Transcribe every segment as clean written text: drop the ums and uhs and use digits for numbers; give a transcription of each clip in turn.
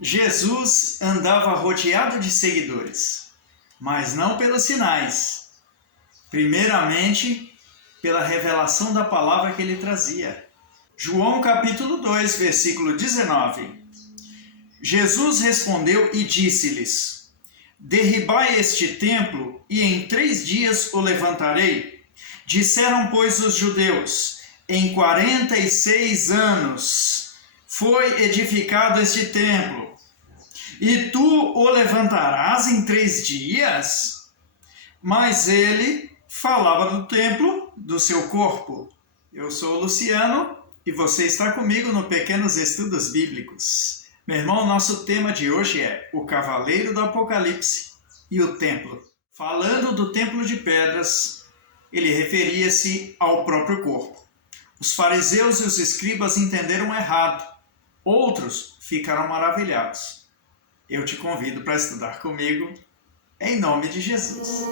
Jesus andava rodeado de seguidores, mas não pelos sinais. Primeiramente, pela revelação da palavra que ele trazia. João capítulo 2, versículo 19. Jesus respondeu e disse-lhes: Derribai este templo, e em 3 dias o levantarei. Disseram, pois, os judeus: em 46 anos foi edificado este templo, e tu o levantarás em 3 dias? Mas ele falava do templo do seu corpo. Eu sou o Luciano e você está comigo no Pequenos Estudos Bíblicos. Meu irmão, nosso tema de hoje é o Cavaleiro do Apocalipse e o Templo. Falando do templo de pedras, ele referia-se ao próprio corpo. Os fariseus e os escribas entenderam errado. Outros ficaram maravilhados. Eu te convido para estudar comigo, em nome de Jesus.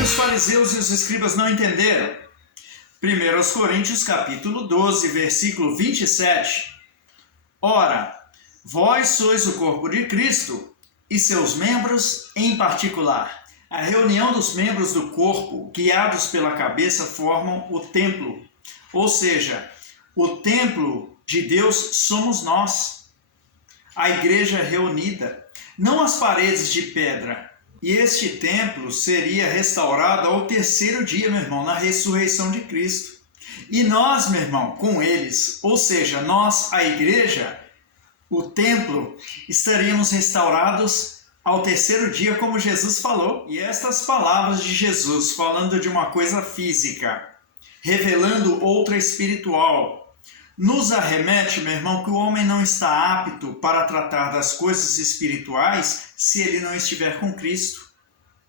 Os fariseus e os escribas não entenderam. 1 Coríntios capítulo 12, versículo 27. Ora, vós sois o corpo de Cristo e seus membros em particular. A reunião dos membros do corpo, guiados pela cabeça, formam o templo. Ou seja, o templo de Deus somos nós. A igreja reunida, não as paredes de pedra. E este templo seria restaurado ao 3º dia, meu irmão, na ressurreição de Cristo. E nós, meu irmão, com eles, ou seja, nós, a igreja, o templo, estaríamos restaurados ao 3º dia, como Jesus falou. E estas palavras de Jesus, falando de uma coisa física, revelando outra espiritual, nos arremete, meu irmão, que o homem não está apto para tratar das coisas espirituais se ele não estiver com Cristo.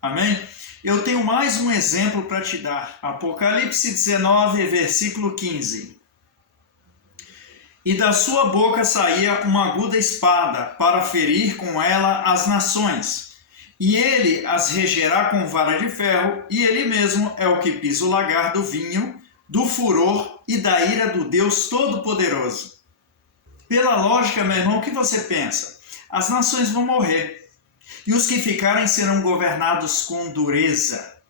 Amém? Eu tenho mais um exemplo para te dar. Apocalipse 19, versículo 15. E da sua boca saía uma aguda espada, para ferir com ela as nações. E ele as regerá com vara de ferro, e ele mesmo é o que pisa o lagar do vinho, do furor e da ira do Deus Todo-Poderoso. Pela lógica, meu irmão, o que você pensa? As nações vão morrer, e os que ficarem serão governados com dureza.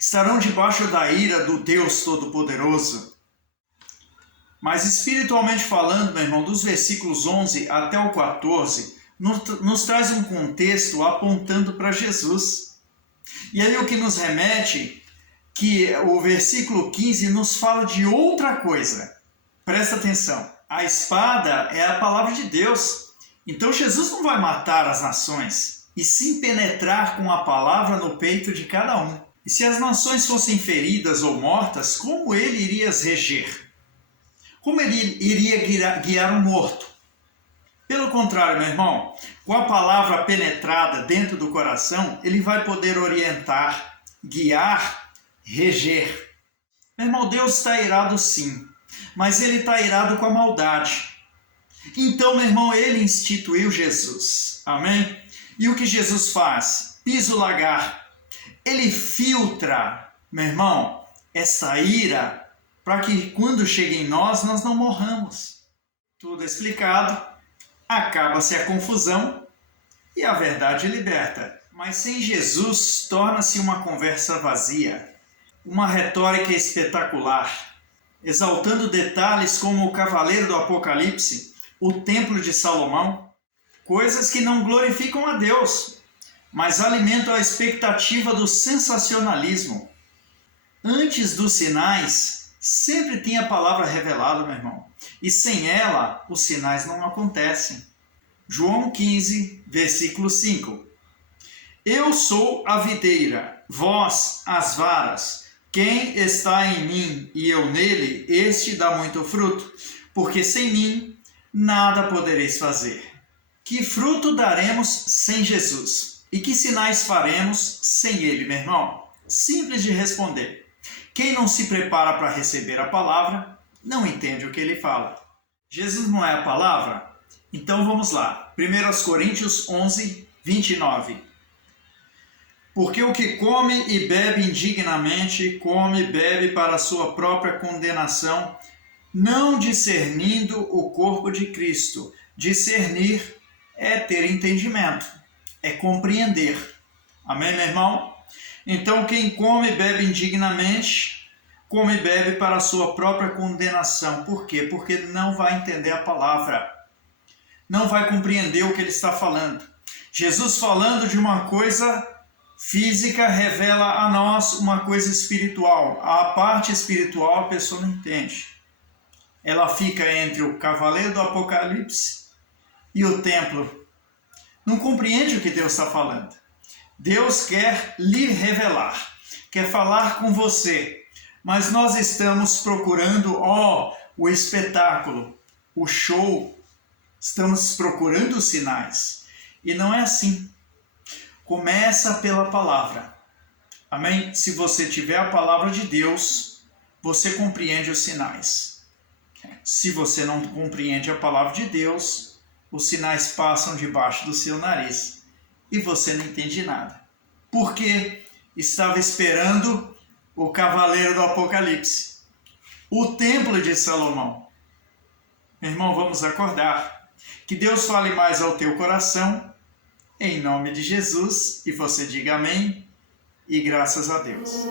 Estarão debaixo da ira do Deus Todo-Poderoso. Mas espiritualmente falando, meu irmão, dos versículos 11 até o 14, nos traz um contexto apontando para Jesus. E aí o que nos remete que o versículo 15 nos fala de outra coisa. Presta atenção. A espada é a palavra de Deus. Então Jesus não vai matar as nações, e sim penetrar com a palavra no peito de cada um. E se as nações fossem feridas ou mortas, como ele iria as reger? Como ele iria guiar um morto? Pelo contrário, meu irmão, com a palavra penetrada dentro do coração, ele vai poder orientar, guiar, reger. Meu irmão, Deus está irado sim, mas ele está irado com a maldade. Então, meu irmão, ele instituiu Jesus. Amém? E o que Jesus faz? Pisa o lagar. Ele filtra, meu irmão, essa ira, para que quando chega em nós não morramos. Tudo explicado, acaba-se a confusão e a verdade liberta. Mas sem Jesus torna-se uma conversa vazia. Uma retórica espetacular, exaltando detalhes como o Cavaleiro do Apocalipse, o Templo de Salomão, coisas que não glorificam a Deus, mas alimentam a expectativa do sensacionalismo. Antes dos sinais, sempre tem a palavra revelada, meu irmão, e sem ela, os sinais não acontecem. João 15, versículo 5. Eu sou a videira, vós as varas. Quem está em mim e eu nele, este dá muito fruto, porque sem mim nada podereis fazer. Que fruto daremos sem Jesus? E que sinais faremos sem ele, meu irmão? Simples de responder. Quem não se prepara para receber a palavra, não entende o que ele fala. Jesus não é a palavra? Então vamos lá. 1 Coríntios 11, 29. Porque o que come e bebe indignamente, come e bebe para a sua própria condenação, não discernindo o corpo de Cristo. Discernir é ter entendimento, é compreender. Amém, meu irmão? Então, quem come e bebe indignamente, come e bebe para a sua própria condenação. Por quê? Porque não vai entender a palavra, não vai compreender o que ele está falando. Jesus falando de uma coisa física revela a nós uma coisa espiritual. A parte espiritual a pessoa não entende. Ela fica entre o cavaleiro do Apocalipse e o templo. Não compreende o que Deus está falando. Deus quer lhe revelar, quer falar com você, mas nós estamos procurando, o espetáculo, o show, estamos procurando os sinais. E não é assim. Começa pela palavra. Amém? Se você tiver a palavra de Deus, você compreende os sinais. Se você não compreende a palavra de Deus, os sinais passam debaixo do seu nariz e você não entende nada. Porque estava esperando o cavaleiro do Apocalipse, o templo de Salomão. Meu irmão, vamos acordar. Que Deus fale mais ao teu coração, em nome de Jesus, e você diga amém e graças a Deus.